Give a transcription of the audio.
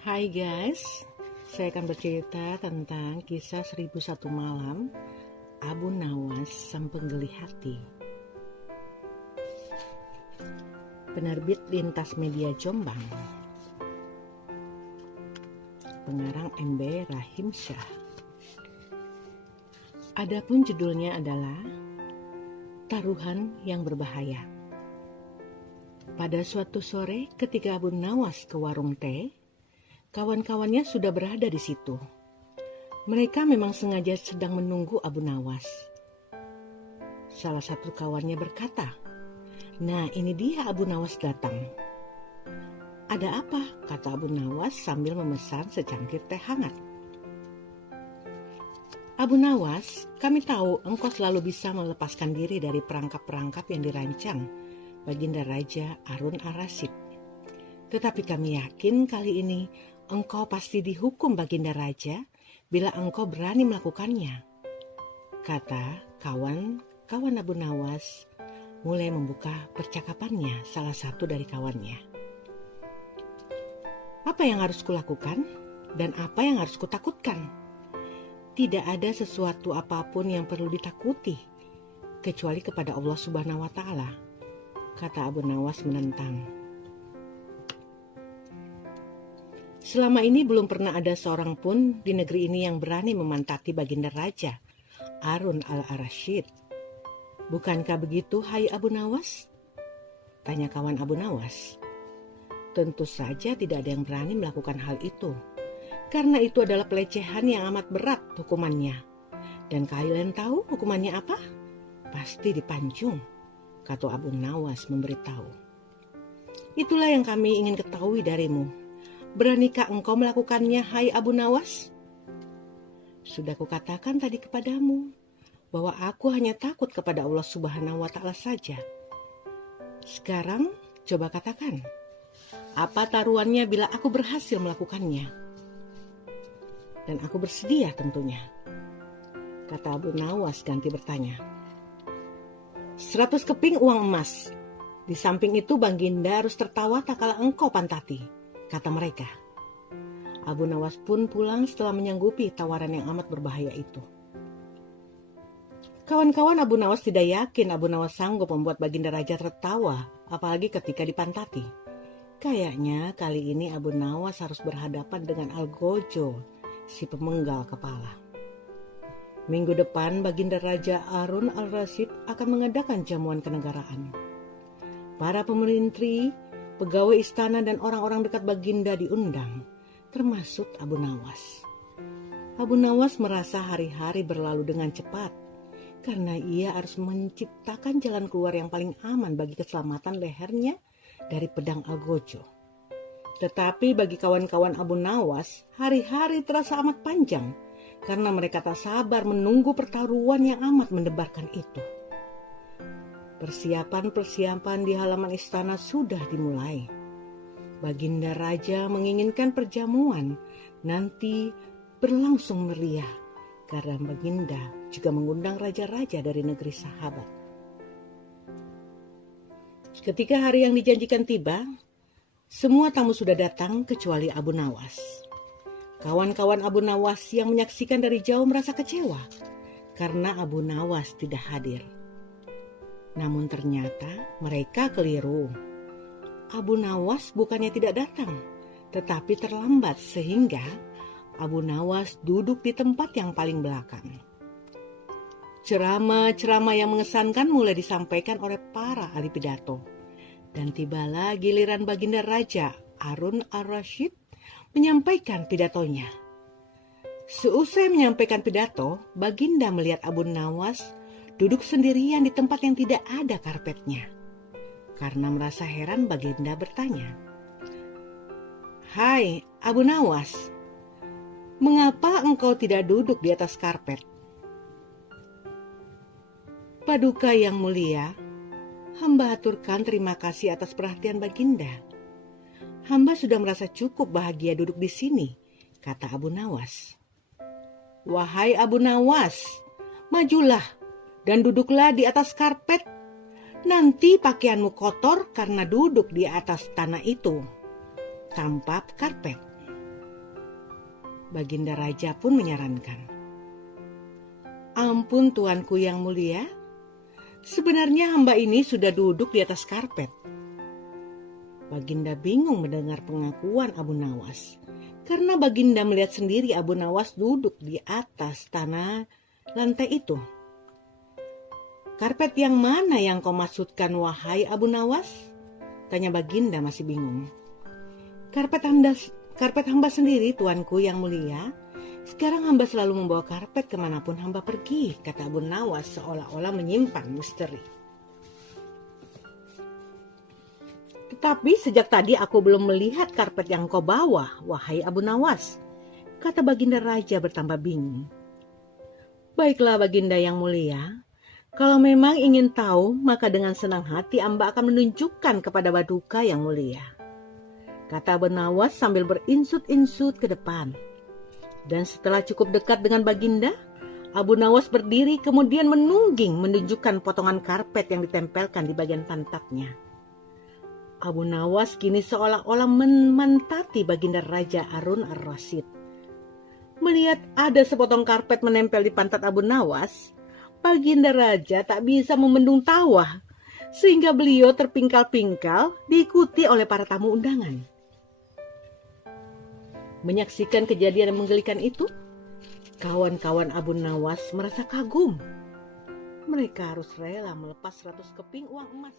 Hai guys, saya akan bercerita tentang kisah 1001 Malam Abu Nawas Sang Penggali Hati. Penerbit Lintas Media Jombang. Pengarang MB Rahim Syah. Adapun judulnya adalah Taruhan yang Berbahaya. Pada suatu sore ketika Abu Nawas ke warung teh, kawan-kawannya sudah berada di situ. Mereka memang sengaja sedang menunggu Abu Nawas. Salah satu kawannya berkata, "Nah, ini dia Abu Nawas datang." "Ada apa?" kata Abu Nawas sambil memesan secangkir teh hangat. "Abu Nawas, kami tahu engkau selalu bisa melepaskan diri dari perangkap-perangkap yang dirancang Baginda Raja Harun al-Rasyid. Tetapi kami yakin kali ini engkau pasti dihukum Baginda Raja bila engkau berani melakukannya," kata kawan Abu Nawas mulai membuka percakapannya salah satu dari kawannya. "Apa yang harus kulakukan dan apa yang harus kutakutkan? Tidak ada sesuatu apapun yang perlu ditakuti kecuali kepada Allah Subhanahu wa Ta'ala," kata Abu Nawas menentang. "Selama ini belum pernah ada seorang pun di negeri ini yang berani memantati Baginda Raja Harun al-Rasyid. Bukankah begitu, hai Abu Nawas?" tanya kawan Abu Nawas. "Tentu saja tidak ada yang berani melakukan hal itu, karena itu adalah pelecehan yang amat berat hukumannya. Dan kalian tahu hukumannya apa? Pasti dipancung," kata Abu Nawas memberitahu. "Itulah yang kami ingin ketahui darimu. Beranikah engkau melakukannya, hai Abu Nawas?" "Sudah kukatakan tadi kepadamu bahwa aku hanya takut kepada Allah Subhanahu wa Ta'ala saja. Sekarang coba katakan, apa taruhannya bila aku berhasil melakukannya?" "Dan aku bersedia tentunya," kata Abu Nawas ganti bertanya. 100 keping uang emas. Di samping itu Baginda harus tertawa tak kala engkau pantati," kata mereka. Abu Nawas pun pulang setelah menyanggupi tawaran yang amat berbahaya itu. Kawan-kawan Abu Nawas tidak yakin Abu Nawas sanggup membuat Baginda Raja tertawa, apalagi ketika dipantati. Kayaknya kali ini Abu Nawas harus berhadapan dengan Algojo, si pemenggal kepala. Minggu depan Baginda Raja Harun al-Rasyid akan mengadakan jamuan kenegaraan. Para pemerintah, pegawai istana dan orang-orang dekat Baginda diundang, termasuk Abu Nawas. Abu Nawas merasa hari-hari berlalu dengan cepat karena ia harus menciptakan jalan keluar yang paling aman bagi keselamatan lehernya dari pedang Algojo. Tetapi bagi kawan-kawan Abu Nawas, hari-hari terasa amat panjang karena mereka tak sabar menunggu pertaruhan yang amat mendebarkan itu. Persiapan di halaman istana sudah dimulai. Baginda Raja menginginkan perjamuan nanti berlangsung meriah karena Baginda juga mengundang raja-raja dari negeri sahabat. Ketika hari yang dijanjikan tiba, semua tamu sudah datang kecuali Abu Nawas. Kawan-kawan Abu Nawas yang menyaksikan dari jauh merasa kecewa karena Abu Nawas tidak hadir. Namun ternyata mereka keliru. Abu Nawas bukannya tidak datang, tetapi terlambat sehingga Abu Nawas duduk di tempat yang paling belakang. Ceramah-ceramah yang mengesankan mulai disampaikan oleh para ahli pidato. Dan tibalah giliran Baginda Raja Harun al-Rasyid menyampaikan pidatonya. Seusai menyampaikan pidato, Baginda melihat Abu Nawas duduk sendirian di tempat yang tidak ada karpetnya. Karena merasa heran, Baginda bertanya, "Hai Abu Nawas, mengapa engkau tidak duduk di atas karpet?" "Paduka yang mulia, hamba aturkan terima kasih atas perhatian Baginda. Hamba sudah merasa cukup bahagia duduk di sini," kata Abu Nawas. "Wahai Abu Nawas, majulah dan duduklah di atas karpet. Nanti pakaianmu kotor karena duduk di atas tanah itu tanpa karpet." Baginda Raja pun menyarankan, "Ampun tuanku yang mulia, sebenarnya hamba ini sudah duduk di atas karpet." Baginda bingung mendengar pengakuan Abu Nawas, karena Baginda melihat sendiri Abu Nawas duduk di atas tanah lantai itu. "Karpet yang mana yang kau maksudkan, wahai Abu Nawas?" tanya Baginda masih bingung. Karpet hamba sendiri, tuanku yang mulia. Sekarang hamba selalu membawa karpet kemanapun hamba pergi," kata Abu Nawas seolah-olah menyimpan misteri. "Tetapi sejak tadi aku belum melihat karpet yang kau bawa, wahai Abu Nawas," kata Baginda Raja bertambah bingung. "Baiklah Baginda yang mulia, kalau memang ingin tahu, maka dengan senang hati Amba akan menunjukkan kepada Baduka yang mulia," kata Abu Nawas sambil berinsut-insut ke depan. Dan setelah cukup dekat dengan Baginda, Abu Nawas berdiri kemudian menungging menunjukkan potongan karpet yang ditempelkan di bagian pantatnya. Abu Nawas kini seolah-olah memantati Baginda Raja Harun ar-Rasyid. Melihat ada sepotong karpet menempel di pantat Abu Nawas, Baginda Raja tak bisa membendung tawa, sehingga beliau terpingkal-pingkal diikuti oleh para tamu undangan. Menyaksikan kejadian yang menggelikan itu, kawan-kawan Abu Nawas merasa kagum. Mereka harus rela melepas 100 keping uang emas